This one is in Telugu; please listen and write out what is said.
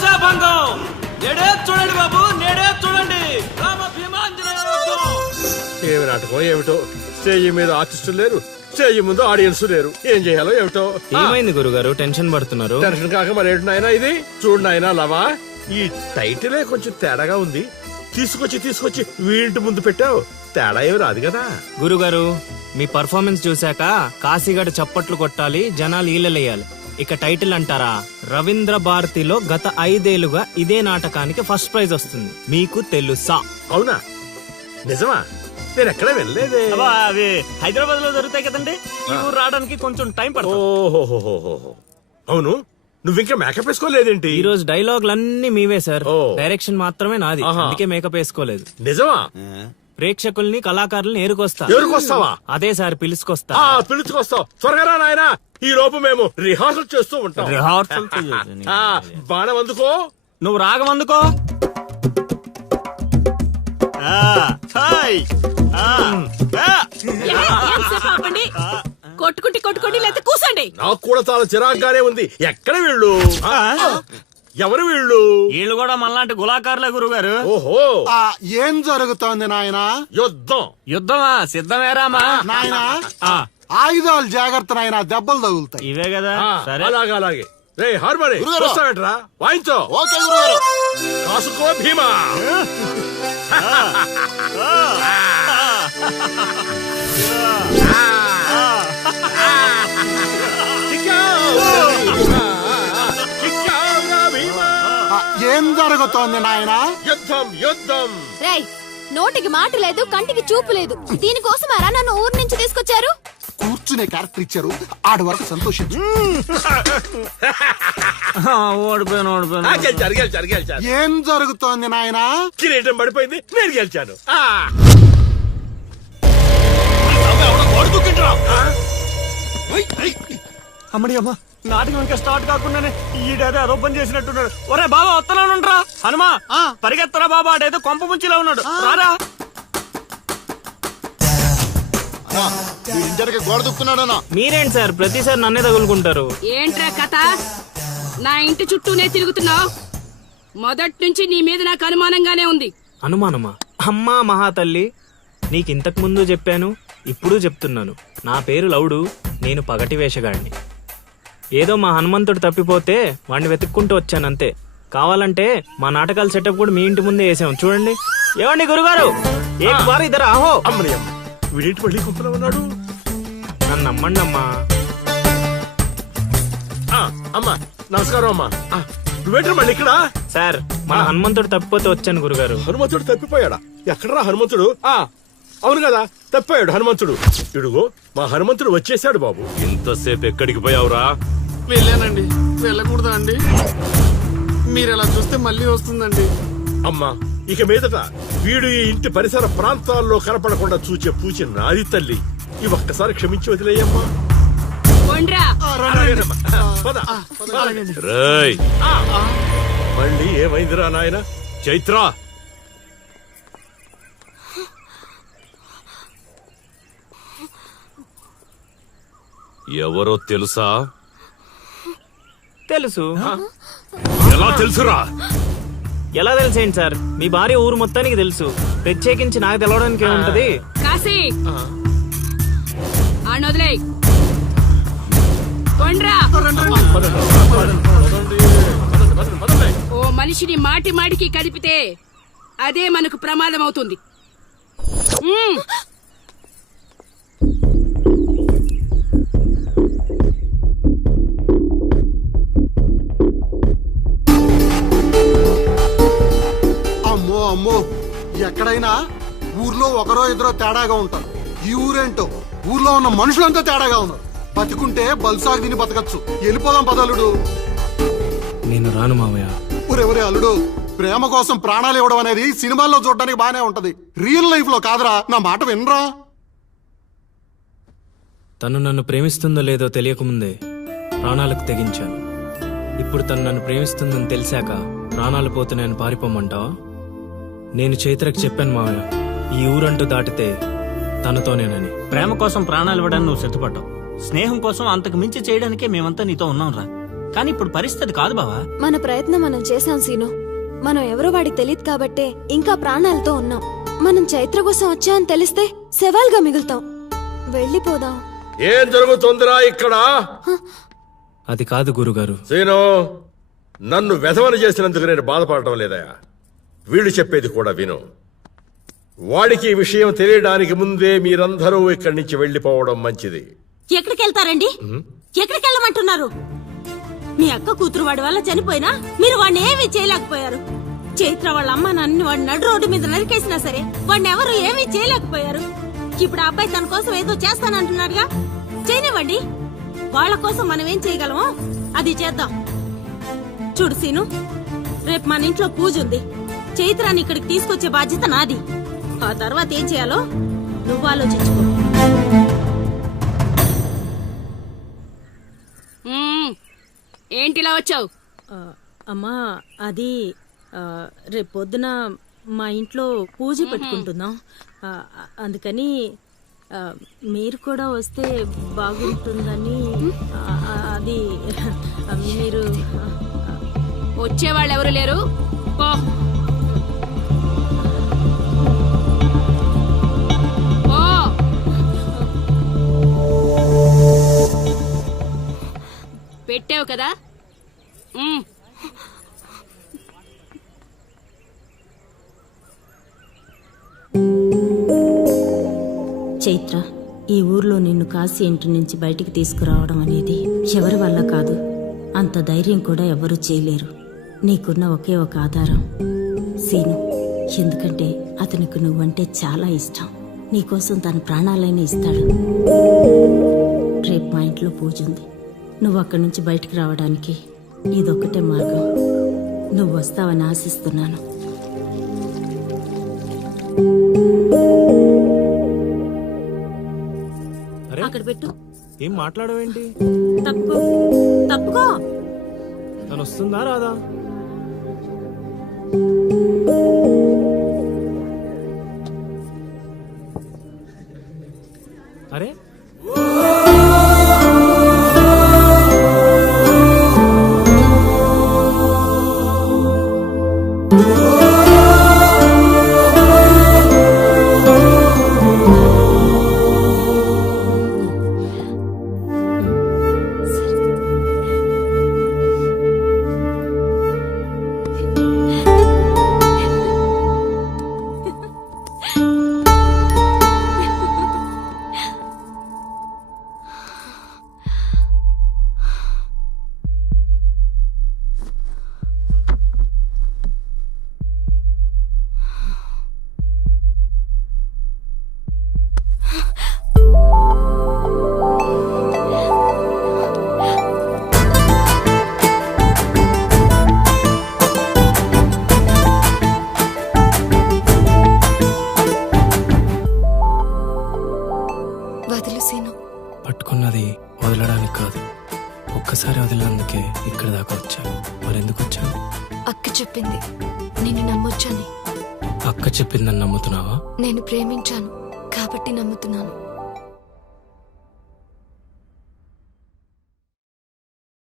ఆశాభంగం. నేడే చూడండి బాబు, నేడే చూడండి. రామ భీమాంజనేయ యుద్ధం. ఏమి నాటకం ఏమిటో, స్టేజ్ మీద ఆర్టిస్టులు లేరు, స్టేజ్ ముందు ఆడియన్స్ లేరు. ఏం చేయాలో ఏమిటో. ఏమైంది గురుగారు టెన్షన్ పడుతున్నారు? టెన్షన్ కాక మరేంటి నాయనా ఇది? చూడు నాయనా లవా, ఈ టైటిలే కొంచెం తేడాగా ఉంది. తీసుకొచ్చి వీడింటి ముందు పెట్టావు. తేడా ఏమి రాదు కదా. గురుగారు మీ పర్ఫార్మెన్స్ చూశాక కాశీగడ చప్పట్లు కొట్టాలి, జనాలు ఈలలేయాలి. ఇక టైటిల్ అంటారా? రవీంద్ర భారతిలో గత 5 ఏళ్లుగా ఇదే నాటకానికి ఫస్ట్ ప్రైజ్ వస్తుంది. మీకు తెలుసా? అవునా? నిజమా? నేను ఎక్కడ వెళ్ళలేదే. అవి హైదరాబాద్ లో జరుగుతాయి కదండి, ఈ ఊరు రావడానికి కొంచెం టైం పడుతుంది. ఓహో, అవును. నువ్వింకా మేకప్ వేసుకోలేదేంటి? ఈ రోజు డైలాగులన్నీ మీవే సార్, ఓ. డైరెక్షన్ మాత్రమే నాది. ఆహా. అందుకే మేకప్ వేసుకోలేదు. నిజమా? ప్రేక్షకుల్ని కళాకారుల్ని ఏరుకొస్తా. ఎవరికొస్తావా? అదే సార్ పిలుచుకొస్తా. పిలుచుకొస్తావు. త్వరగా రా నాయనా. ఈ లోపు మేము రిహార్సల్ చేస్తూ ఉంటాం. రిహార్సల్ బాణం అందుకో. నువ్వు రాగం అందుకో. కొట్టుకుంటే లేకపోతే కూసండి. నాకు కూడా చాలా చిరాగ్గానే ఉంది. ఎక్కడ వీళ్ళు? ఎవరు వీళ్ళు? వీళ్ళు కూడా మనలాంటి గులాకారులే గురుగారు. ఓహో, ఏం జరుగుతోంది నాయనా? యుద్ధం. యుద్ధమా? సిద్ధమేరామా నాయనా ఆయుధాలు జాగ్రత్త నాయనా, దెబ్బలు తగులుతాయి. ఇవే కదా. సరే అలాగే. రే హార్మోని వస్తావేంట్రా? వాయించో. ఓకే గురుగారు. కాసుకో భీమా. ఏం జరుగుతోంది నాయనా? యుద్ధం. రేయ్, నోటికి మాట లేదు, కంటికి చూపు లేదు. దీనికోసమారా నన్ను ఊరు నుంచి తీసుకొచ్చారు? కూర్చునే క్యారెక్టర్ ఇచ్చారు, ఆడి వరకు సంతోషించు. ఓడిపోయాను. గెలిచారు. ఏం జరుగుతోంది నాయనా? కిరీటం పడిపోయింది, నేను గెలిచాను. అమ్మడి అమ్మ, నాటకం ఇంకా స్టార్ట్ కాకుండానే ఈడేదో అదోపం చేసినట్టున్నాడు. ఒరే బాబా వత్తనా హనుమా, పరిగెత్తరా బాబా, ఆడేదో కొంప ముంచిలా ఉన్నాడు. రారా. గోడ దుక్కున్నాడనా? మీరేంటి సార్ ప్రతిసారి నన్నే తగులుకుంటారు? ఏంట్రా కథ? నా ఇంటి చుట్టూనే తిరుగుతున్నావు. మొదటి నుంచి నీ మీద నాకు అనుమానంగానే ఉంది. అనుమానమా? అమ్మా మహాతల్లి, నీకింతకు ముందు చెప్పాను, ఇప్పుడు చెప్తున్నాను. నా పేరు లవుడు, నేను పగటి వేషగాడిని. ఏదో మా హనుమంతుడు తప్పిపోతే వాడిని వెతుక్కుంటూ వచ్చానంతే. కావాలంటే మా నాటకాల సెటప్ కూడా మీ ఇంటి ముందే వేసాం, చూడండి. ఏమండి గురుగారు, ఏక్ బార్ ఇద్దరు ఆహో. అమ్మని అమ్మ, వీడింటి మళ్ళీ గుంపులో ఉన్నాడు. నన్ను నమ్మండి అమ్మా. అమ్మా నమస్కారం అమ్మా. నువ్వేంటి మళ్ళీ ఇక్కడ? సార్, మన హనుమంతుడు తప్పిపోతే వచ్చాను గురుగారు. హనుమంతుడు తప్పిపోయాడా? ఎక్కడరా హనుమంతుడు? అవును కదా, తప్పిపోయాడు హనుమంతుడు. ఇడుగో మా హనుమంతుడు వచ్చేసాడు బాబు. ఇంతసేపు ఎక్కడికి పోయావురా? వెళ్ళానండి. వెళ్ళకూడదా అండి? మీరు ఎలా చూస్తే మళ్ళీ వస్తుందండి. అమ్మా, ఇక మీదట వీడు ఈ ఇంటి పరిసర ప్రాంతాల్లో కనపడకుండా చూచే పూచి నాది తల్లి. ఈ ఒక్కసారి క్షమించి వదిలేయమ్మా. పద. రేయ్, మళ్ళీ ఏమైందిరా నాయన? చైత్ర, ఎవరో తెలుసా? తెలుసు. ఎలా తెలుసురా? ఎలా తెలుసేంటి సార్, మీ భార్య ఊరు మొత్తానికి తెలుసు. ప్రత్యేకించి నాకు తెలవడానికి ఏముంటది? కాశీ ఆనొదిలే. ఓ మనిషిని మాటి మాటికి కదిపితే అదే మనకు ప్రమాదం అవుతుంది. అమ్మో, ఎక్కడైనా ఊర్లో ఒకరో ఇద్దరో తేడాగా ఉంటారు. ఈ ఊరేంటో ఊర్లో ఉన్న మనుషులంతా తేడాగా ఉన్నారు. బతికుంటే బల్సాగు తిని బతకచ్చు. వెళ్ళిపోదాం పదలుడు. నేను రాను మావయ్య. ఒరే అల్లుడు, ప్రేమ కోసం ప్రాణాలు ఇవ్వడం అనేది సినిమాల్లో చూడడానికి బానే ఉంటది, రియల్ లైఫ్ లో కాదురా. నా మాట వినరా? తను నన్ను ప్రేమిస్తుందో లేదో తెలియకముందే ప్రాణాలకు తెగించాను. ఇప్పుడు తను నన్ను ప్రేమిస్తుందని తెలిసాక ప్రాణాలు పోతున్నాయని పారిపోమంటావా? నేను చైత్రకు చెప్పాను మావయ్య, ఈ ఊరంటూ దాటితే తనతోనేనని. ప్రేమ కోసం ప్రాణాలు ఇవ్వడానికి నువ్వు సిద్ధపడ్డావు. స్నేహం కోసం అంతకు మించి చేయడానికే మేమంతా నీతో ఉన్నాం రా. కానీ ఇప్పుడు పరిస్థితి కాదు బావా. మన ప్రయత్నం మనం చేశాం సీను. మనం ఎవరో వాడికి తెలియదు కాబట్టే ఇంకా ప్రాణాలతో ఉన్నాం. మనం చైత్ర కోసం వచ్చామని తెలిస్తే శవాల్గా మిగులుతాం. వెళ్ళిపోదాం. ఏం జరుగుతుందిరా ఇక్కడ? అది కాదు గురుగారు. సీను, నన్ను వెధవని చేసినందుకు నేను బాధపడటం లేదయా. వీళ్ళు చెప్పేది కూడా విను. వాడికి ఈ విషయం తెలియడానికి ముందే మీరందరూ ఇక్కడి నుంచి వెళ్లిపోవడం మంచిది. ఎక్కడికి వెళ్తారండి? ఎక్కడికి వెళ్ళమంటున్నారు? మీ అక్క కూతురు వాడి వల్ల చనిపోయినా మీరు వాడిని ఏమీ చేయలేకపోయారు. చైత్ర వాళ్ళ అమ్మ నన్ను వాడి నడు రోడ్డు మీద నరికేసినా సరే వాడిని ఎవరు ఏమీ చేయలేకపోయారు. ఇప్పుడు ఆ అబ్బాయి తన కోసం ఏదో చేస్తానంటున్నాడుగా, చేయనివ్వండి. వాళ్ళ కోసం మనం ఏం చేయగలమో అది చేద్దాం. చూడు సీను, రేపు మన ఇంట్లో పూజ ఉంది. చైత్రాన్ని ఇక్కడికి తీసుకొచ్చే బాధ్యత నాది. ఆ తర్వాత ఏం చేయాలో నువ్వు ఆలోచించుకో. ఏంటిలా వచ్చావు? అమ్మా, అది రేపు పొద్దున మా ఇంట్లో పూజ పెట్టుకుంటున్నాం. అందుకని మీరు కూడా వస్తే బాగుంటుందని. అది మీరు వచ్చేవాళ్ళు ఎవరు లేరు, పో. పో. పెట్టావు కదా. చైత్ర, ఈ ఊర్లో నిన్ను కాశీ ఇంటి నుంచి బయటికి తీసుకురావడం అనేది ఎవరి వల్ల కాదు. అంత ధైర్యం కూడా ఎవరు చేయలేరు. నీకున్న ఒకే ఒక ఆధారం సీను. ఎందుకంటే అతనికి నువ్వంటే చాలా ఇష్టం. నీకోసం తన ప్రాణాలైనా ఇస్తాడు. రేపు మా ఇంట్లో పూజ ఉంది. నువ్వు అక్కడి నుంచి బయటికి రావడానికి ఇదొక్కటే మార్గం. నువ్వు వస్తావని ఆశిస్తున్నాను. అక్కడ పెట్టు. ఏం మాట్లాడవేంటి? తప్పుకో, తప్పుకో. తను వస్తుందా రాదా? అరే, వదిలు సీను. పట్టుకున్నది వదలడానికి కాదు, ఒక్కసారి వదిలినందుకే ఇక్కడ దాకా వచ్చాను. మరెందుకు వచ్చాను? అక్క చెప్పింది నిన్ను నమ్మొచ్చని. అక్క చెప్పిందని నమ్ముతున్నావా? నేను ప్రేమించాను కాబట్టి నమ్ముతున్నాను.